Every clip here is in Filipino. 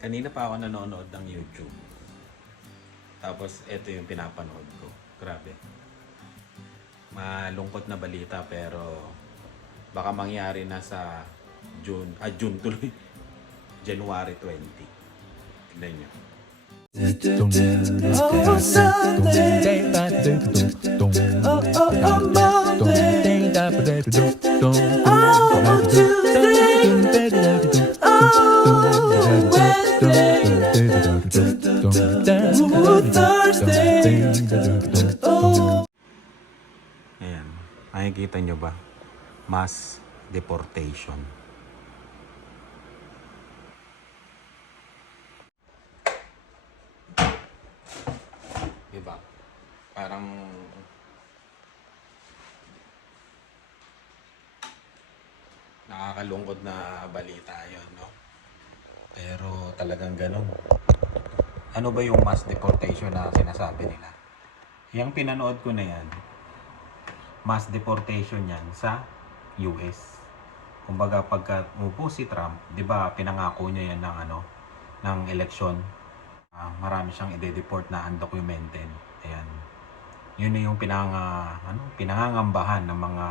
Kanina pa ako nanonood ng YouTube. Tapos ito yung pinapanood ko. Grabe. Malungkot na balita pero baka mangyari na sa June tuloy. January 20. Tignan nyo. Oh, Sunday. Oh, Monday. Oh, Tuesday. Oh, Wednesday. Ooh, Thursday. Oh. Ayan. Makikita nyo ba? Mass deportation. Diba? Parang nakakalungkot na balita yun, no? Pero talagang ganun. Ano ba yung mass deportation na sinasabi nila? Yung pinanood ko na yan, mass deportation yan sa US. Kumbaga pagka umupo si Trump, 'di ba, pinangako niya yan ng ng eleksyon. Marami siyang ide-deport na undocumented. Ayan. Yun na yung pinangangambahan ng mga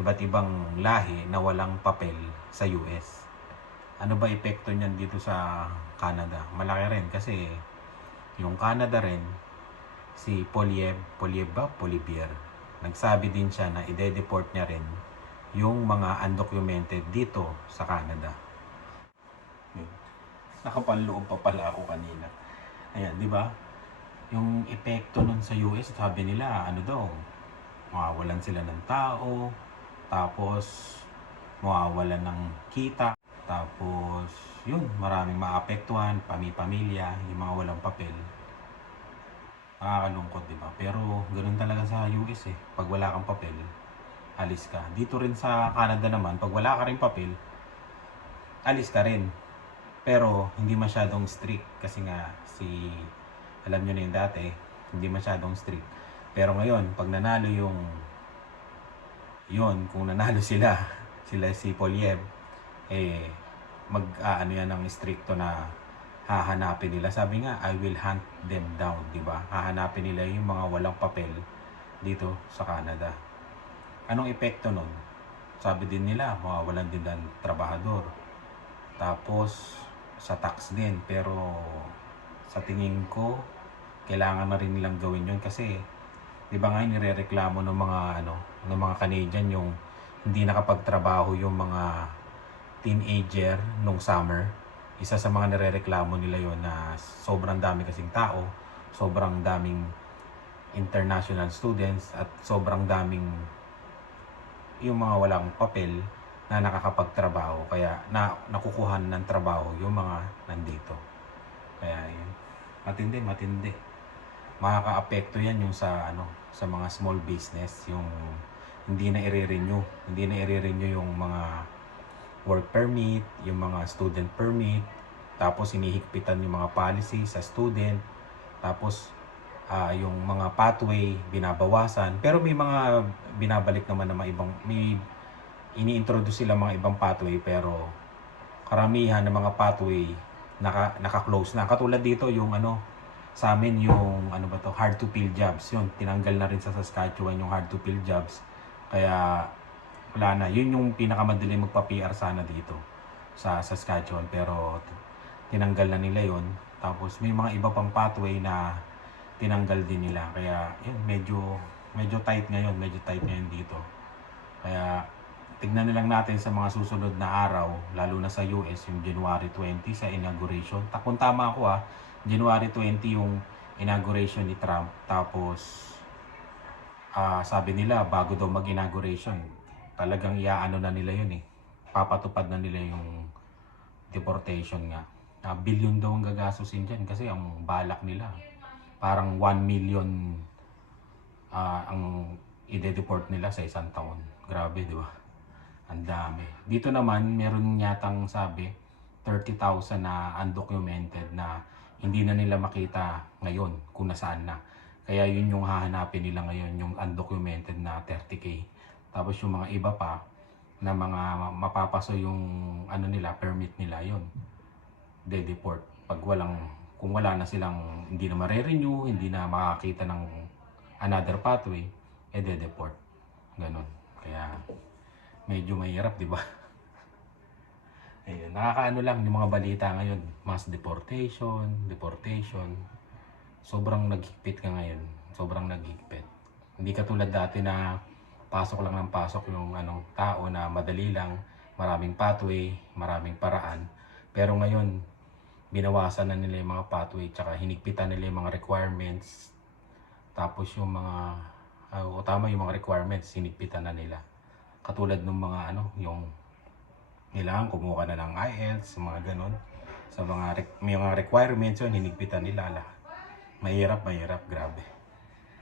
iba't ibang lahi na walang papel sa US. Ano ba epekto niyan dito sa Canada? Malaki rin kasi yung Canada rin, si Polivier, nagsabi din siya na ide-deport niya rin yung mga undocumented dito sa Canada. Nakapanloob pa pala ako kanina. Ayan, di ba? Yung epekto nun sa US, sabi nila, ano daw, mawawalan sila ng tao, tapos mawawalan ng kita, tapos yun, maraming maapektuhan, pamilya, yung mga walang papel. Nakakalungkot, di ba? Pero ganoon talaga sa US eh. Pag wala kang papel, alis ka. Dito rin sa Canada naman, pag wala ka rin papel, alis ka rin. Pero hindi masyadong strict kasi nga alam nyo na yung dati, hindi masyadong strict. Pero ngayon, pag nanalo kung nanalo sila si Poliev, mag-aano yan ng stricto na hahanapin nila. Sabi nga, I will hunt them down, di ba? Hahanapin nila yung mga walang papel dito sa Canada. Anong epekto nun? Sabi din nila, mawawalan din ng trabahador. Tapos, sa tax din. Pero, sa tingin ko, kailangan na rin nilang gawin yun kasi, di ba nga nirereklamo ng mga Canadian yung hindi nakapagtrabaho yung mga teenager nung summer. Isa sa mga nirereklamo nila yon na sobrang dami kasing tao, sobrang daming international students, at sobrang daming yung mga walang papel na nakakapagtrabaho, kaya nakukuhan ng trabaho yung mga nandito. Kaya yun, matindi. Makakaapekto yan yung sa mga small business, yung hindi na i-renew yung mga work permit, yung mga student permit, tapos hinihigpitan yung mga policy sa student, tapos yung mga pathway binabawasan, pero may mga binabalik naman na may ini-introduce sila mga ibang pathway, pero karamihan ng mga pathway naka-close na. Katulad dito yung sa amin yung hard to fill jobs, yun tinanggal na rin sa Saskatchewan yung hard to fill jobs. Kaya wala na, yun yung pinakamadali magpa-PR sana dito sa Saskatchewan, pero tinanggal na nila yun. Tapos may mga iba pang pathway na tinanggal din nila, kaya yun, medyo tight ngayon dito. Kaya tignan na lang natin sa mga susunod na araw, lalo na sa US, yung January 20 sa inauguration. Kung tama ako January 20 yung inauguration ni Trump. Tapos sabi nila bago daw mag-inauguration, talagang iaano na nila yun eh. Papatupad na nila yung deportation nga. Billion daw ang gagastusin dyan kasi ang balak nila parang 1 million ang ide-deport nila sa isang taon. Grabe, di ba? Ang dami. Dito naman, meron yatang sabi, 30,000 na undocumented na hindi na nila makita ngayon kung nasaan na. Kaya yun yung hahanapin nila ngayon, yung undocumented na 30K. Tapos yung mga iba pa na mga mapapaso yung permit nila, yun. de-deport. Kung wala na silang, hindi na mare-renew, hindi na makakita ng another pathway, de-deport. Ganon. Kaya medyo mahirap, di ba? Ayun, nakakaano lang yung mga balita ngayon, mass deportation. Sobrang naghigpit ka ngayon. Sobrang naghigpit. Hindi katulad dati na pasok lang ng pasok yung tao na madali lang, maraming pathway, maraming paraan. Pero ngayon, binawasan na nila yung mga pathway, tsaka hinigpitan nila yung mga requirements. Tapos yung mga, yung mga requirements, hinigpitan na nila. Katulad ng mga yung kailangan kumuha ka na ng IELTS, mga ganon. Sa may mga requirements yun, hinigpitan nila lahat. Mahirap, grabe.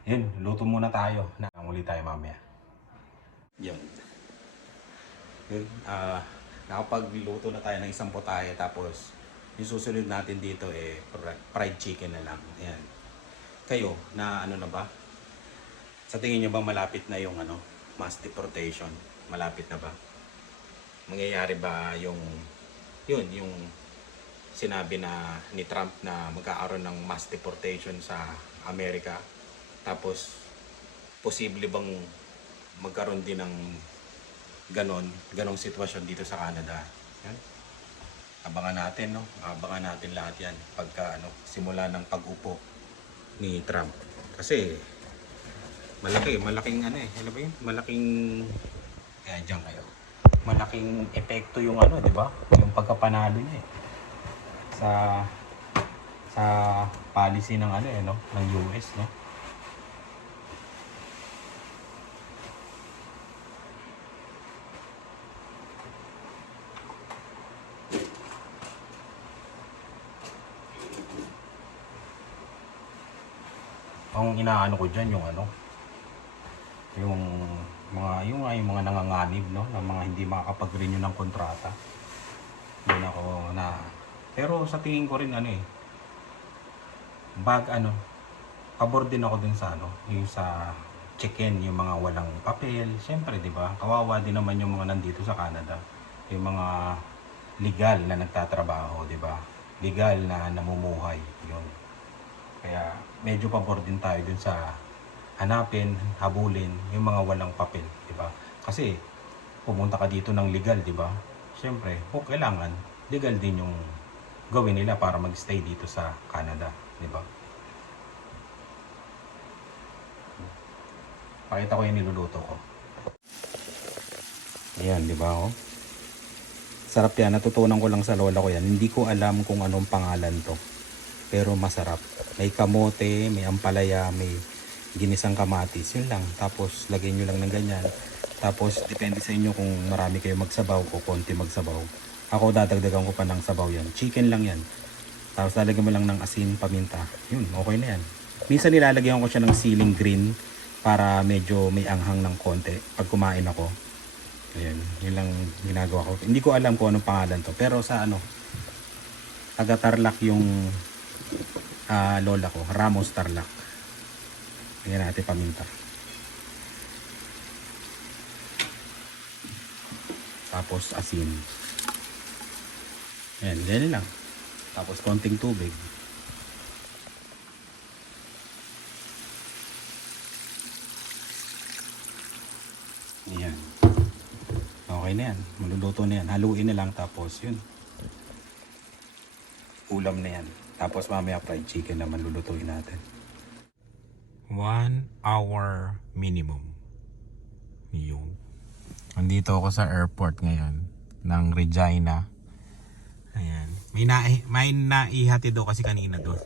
Yun, luto muna tayo. Muli tayo mamaya. Yun. Nakapagluto na tayo ng isang potahe, tapos yung susunod natin dito fried chicken na lang. Ayan. Kayo, na na ba? Sa tingin nyo ba malapit na yung mass deportation? Malapit na ba? Mangyayari ba yung sinabi na ni Trump na magkakaroon ng mass deportation sa Amerika? Tapos posible bang magkaroon din ng ganong sitwasyon dito sa Canada? Yan. Abangan natin, no? Abangan natin lahat yan pagka simula ng pag-upo ni Trump. Kasi malaking alam ba yun? Diyan kayo. Malaking epekto yung di ba? Yung pagkapanalo niya sa policy ng ng US, no? Ang inaano ko diyan yung mga nanganganib, no, ng mga hindi makakapag-renew ng kontrata. Yun ako na, pero sa tingin ko rin pabor din ako dun sa yung sa chicken, yung mga walang papel. Siyempre, di ba? Kawawa din naman yung mga nandito sa Canada. Yung mga legal na nagtatrabaho, di ba? Legal na namumuhay, yun. Kaya medyo pabor din tayo dun sa hanapin, habulin yung mga walang papel, di ba? Kasi pumunta ka dito ng legal, di ba? Siyempre, kailangan legal din yung gawin nila para magstay dito sa Canada, di ba? Pakita ko yung niluluto ko. Ayan, di ba? Oh? Sarap yan. Natutunan ko lang sa lola ko yan. Hindi ko alam kung anong pangalan to. Pero masarap. May kamote, may ampalaya, may ginisang kamatis. Yun lang. Tapos, lagyan nyo lang ng ganyan. Tapos, depende sa inyo kung marami kayo magsabaw o konti magsabaw. Ako, dadagdagan ko pa ng sabaw yan. Chicken lang yan. Tapos, lalagyan mo lang ng asin, paminta. Yun, okay na yan. Minsan nilalagyan ko siya ng ceiling green para medyo may anghang ng konti pag kumain ako. Ayan, yun lang ginagawa ko. Hindi ko alam kung anong pangalan to. Pero sa taga Tarlac yung lola ko, Ramos Tarlac. Ayan natin paminta. Tapos asin. Ayan, ganyan lang. Tapos konting tubig. Ayan. Okay na yan. Maluluto na yan. Haluin na lang tapos yun. Ulam na yan. Tapos mamaya fried chicken naman lulutuin natin. 1 hour minimum. Yun. Nandito ako sa airport ngayon ng Regina. Ayan. May naihati daw kasi kanina doon.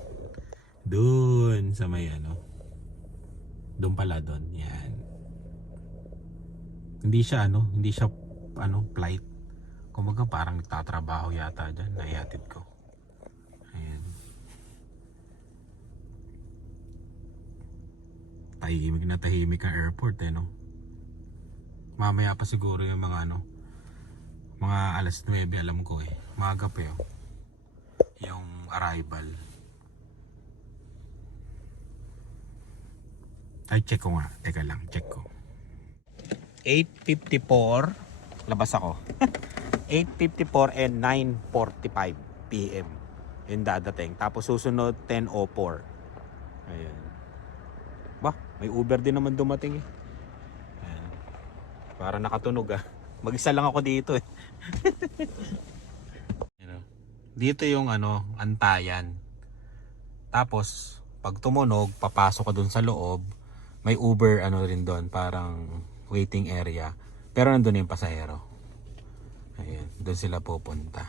Doon sa may doon pala doon. Yan. Hindi siya flight. Kumbaga parang nagtatrabaho yata dyan. Naihatid ko. Ayan. Tahimik ang airport no. Mamaya pa siguro yung mga mga alas 9 alam ko Maaga pa yung arrival. Ay, check ko nga. Teka lang, check ko. 8:54 labas ako. 8:54 and 9:45 PM. yung dadating. Tapos susunod 10:04. Ayan. Ba, may Uber din naman dumating eh. Ayan. Para nakatunog ah. Mag-isa lang ako dito eh. Dito yung antayan. Tapos pag tumunog, papasok ka dun sa loob. May Uber rin doon, parang waiting area. Pero nandun yung pasahero. Ayan, doon sila pupunta.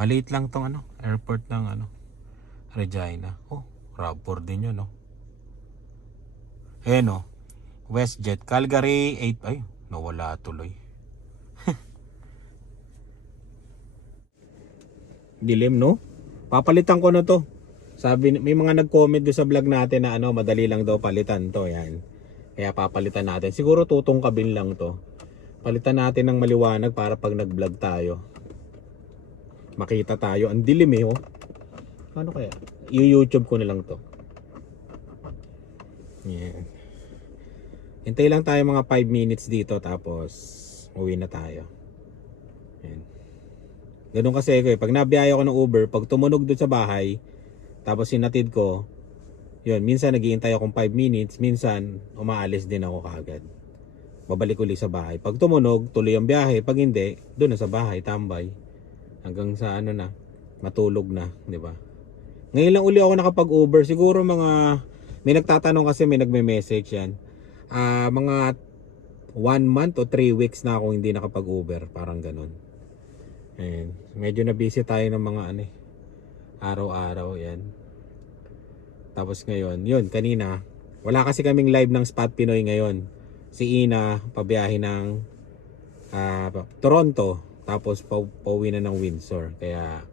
Maliit lang tong airport ng Regina. Oh, RAV4 din yun, no. Ayan, no. WestJet, Calgary 8. Ay, nawala tuloy. Dilim, no? Papalitan ko na to. Sabi, may mga nag-comment doon sa vlog natin na madali lang daw palitan to. Yan. Kaya papalitan natin. Siguro tutungkabin lang to. Palitan natin ng maliwanag para pag nag-vlog tayo, makita tayo. Ang dilim eh, oh. Ano kaya? I-YouTube ko na lang to. Yan. Hintay lang tayo mga 5 minutes dito tapos uwi na tayo. Yan. Ganun kasi ko eh. Pag nabiyaya ko ng Uber, pag tumunog doon sa bahay, tapos sinatid ko, yun, minsan naghihintay akong 5 minutes, minsan umaalis din ako kaagad. Babalik uli sa bahay. Pag tumunog, tuloy ang biyahe. Pag hindi, doon na sa bahay, tambay. Hanggang sa matulog na, di ba? Ngayon lang uli ako nakapag-Uber. Siguro may nagtatanong kasi, may nagme-message yan. Mga 1 month o 3 weeks na ako hindi nakapag-Uber. Parang ganun. Ayan. Medyo na busy tayo ng mga araw-araw yan. Tapos ngayon, yun, kanina, wala kasi kaming live ng Spot Pinoy ngayon. Si Ina, pabiyahe ng Toronto, tapos pauwi na ng Windsor. Kaya,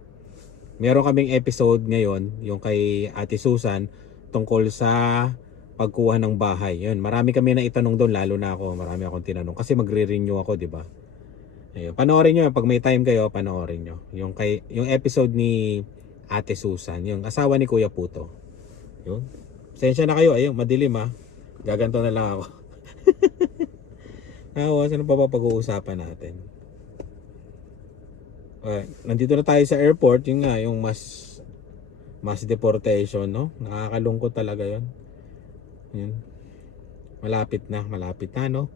meron kaming episode ngayon, yung kay Ate Susan, tungkol sa pagkuha ng bahay. Yun, marami kami na itanong doon, lalo na ako, marami akong tinanong. Kasi magre-renew ako, di ba? Ayun, panoorin nyo, pag may time kayo, panoorin nyo. Yung episode ni Ate Susan, yung asawa ni Kuya Puto. Yun. Pasensya na kayo, ayun, madilim ha. Gaganto na lang ako. Saan pa ba pag-uusapan natin? Nandito na tayo sa airport, yun nga, yung mass deportation, no? Nakakalungkot talaga yun. Yun. Malapit na, no?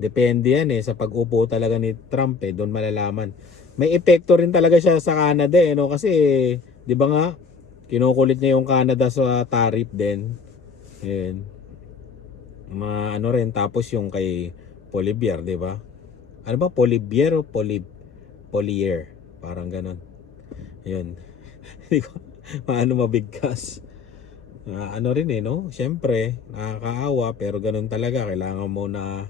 Depende yan sa pag-upo talaga ni Trump doon malalaman. May epekto rin talaga siya sa Canada no? Kasi, di ba nga, kinukulit niya yung Canada sa tariff din. Ayun. Rin, tapos yung kay Polivier, di ba? Ano ba? Polivier o Polier? Parang ganun. Ayun. Hindi ko mabigkas. Rin no? Siyempre, nakakaawa, pero ganun talaga. Kailangan mo na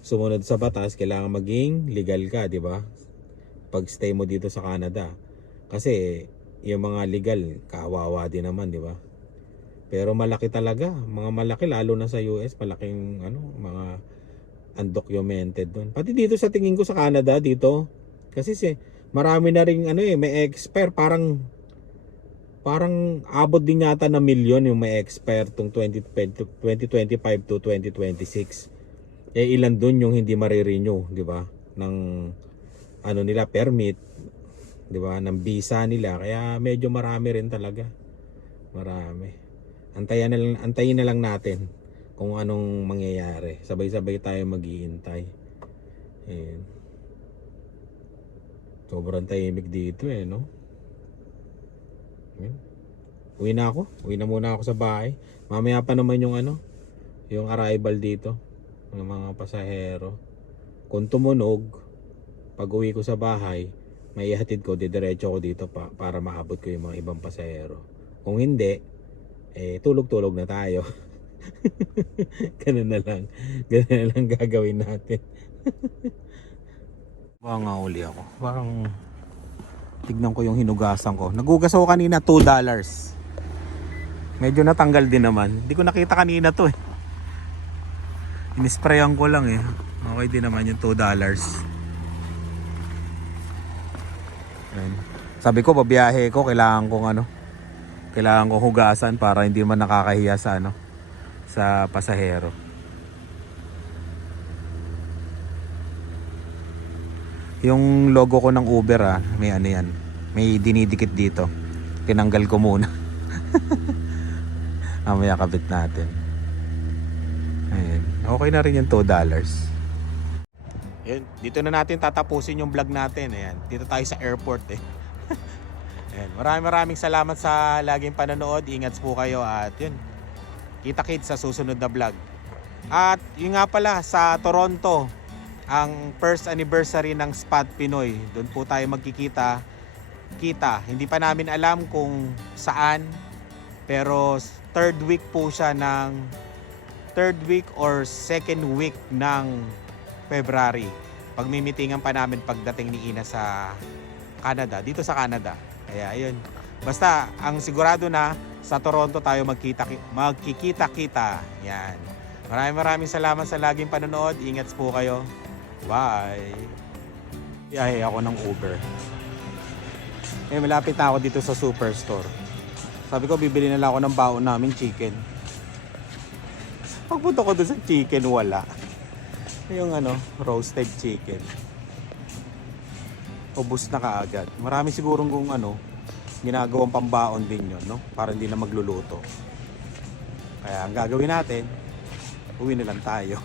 sumunod sa batas, kailangan maging legal ka, di ba? Pag stay mo dito sa Canada. Kasi yung mga legal, kawawa din naman, di ba? Pero malaki talaga, mga malaki lalo na sa US, malaking mga undocumented doon. Pati dito sa tingin ko sa Canada dito, kasi marami na ring may expire, parang abot din yata na milyon yung may expire tong 2025 to 2026. Ilan doon yung hindi mare-renew, di ba? Ng nila permit, di ba? Ng visa nila. Kaya medyo marami rin talaga. Marami. Antayin na lang natin kung anong mangyayari. Sabay-sabay tayo mag-iintay. Ayan. Sobrang tahimik dito no? Ayan. Uwi na muna ako sa bahay. Mamaya pa naman yung yung arrival dito ng mga pasahero. Kung tumunog, pag uwi ko sa bahay, may ihatid ko, didiretso ko dito para maabot ko yung mga ibang pasahero. Kung hindi, tulog-tulog na tayo. Ganun na lang gagawin natin. Baka nga uli ako. Parang tignan ko yung hinugasan ko. Nagugas ako kanina $2. Medyo natanggal din naman. Hindi ko nakita kanina to Inisprayan ko lang Okay din naman yung $2. Ayan. Sabi ko, babiyahe ko, kailangan kong hugasan para hindi man nakakahiya sa sa pasahero. Yung logo ko ng Uber may yan. May dinidikit dito. Tinanggal ko muna. Mamaya kabit natin. Ayan. Okay na rin yung $2. Ayan. Dito na natin tatapusin yung vlog natin. Ayan. Dito tayo sa airport eh. Ayan. Maraming salamat sa laging panonood. Ingat po kayo at yun. Kita-kits sa susunod na vlog. At yun nga pala sa Toronto, ang first anniversary ng Spot Pinoy. Doon po tayo magkikita. Hindi pa namin alam kung saan, pero third week or second week ng February. Pagmimitingan pa namin pagdating ni Ina sa Canada, dito sa Canada. Kaya ayun. Basta ang sigurado na sa Toronto tayo magkikita-kita. Yan. Maraming salamat sa laging panonood. Ingat po kayo. Bye. Iyahe ako ng Uber. Malapit na ako dito sa Superstore. Sabi ko bibili na lang ako ng baon namin chicken. Pagpunta ko doon sa chicken, wala. Yung roasted chicken. Ubus na kaagad. Marami sigurong kung ginagawang pambaon din yun, no? Para hindi na magluluto. Kaya ang gagawin natin, uwi na lang tayo.